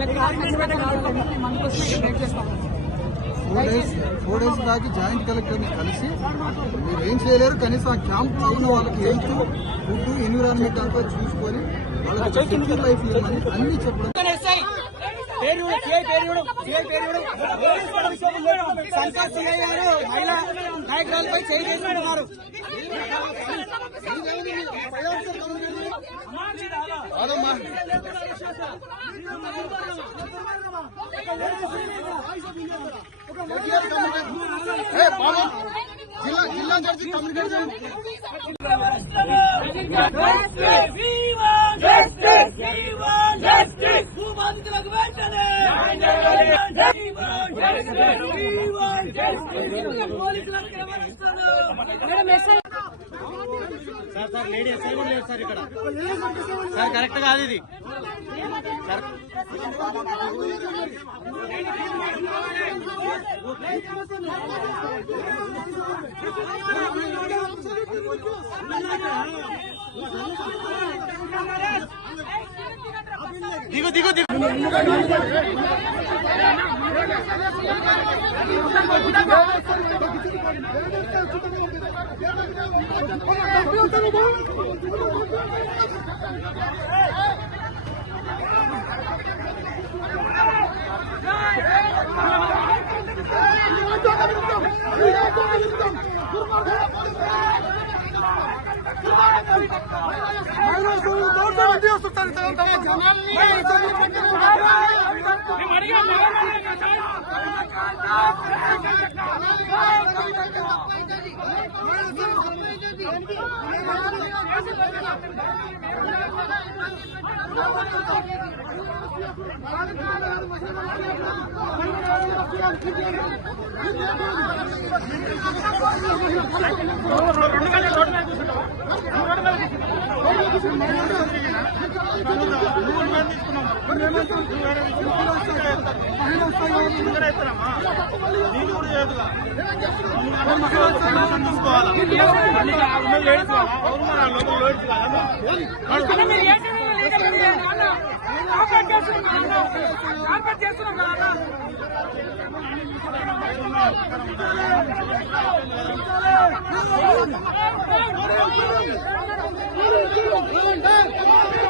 4 days దాకా joint collector ని కలిసి మీరు ఏం చేయలేరు, కనీసం ఆ క్యాంప్ లో ఉన్న వాళ్ళకి హెల్త్, ఫుడ్, ఎన్విరాన్మెంట్ అంతా చూసుకొని వాళ్ళకి సెక్యూర్ లైఫ్ ఇవ్వమని అన్ని చెప్పడం. మహిళా నాయకురాలపై చేయి చేసుకుంటున్నారు. జిల్లా judge communication sir lady SI కూడా లేదు సార్ ఇక్కడ. సార్ కరెక్ట్ కాదు ఇది. దిగు దిగు దిగు. Hey!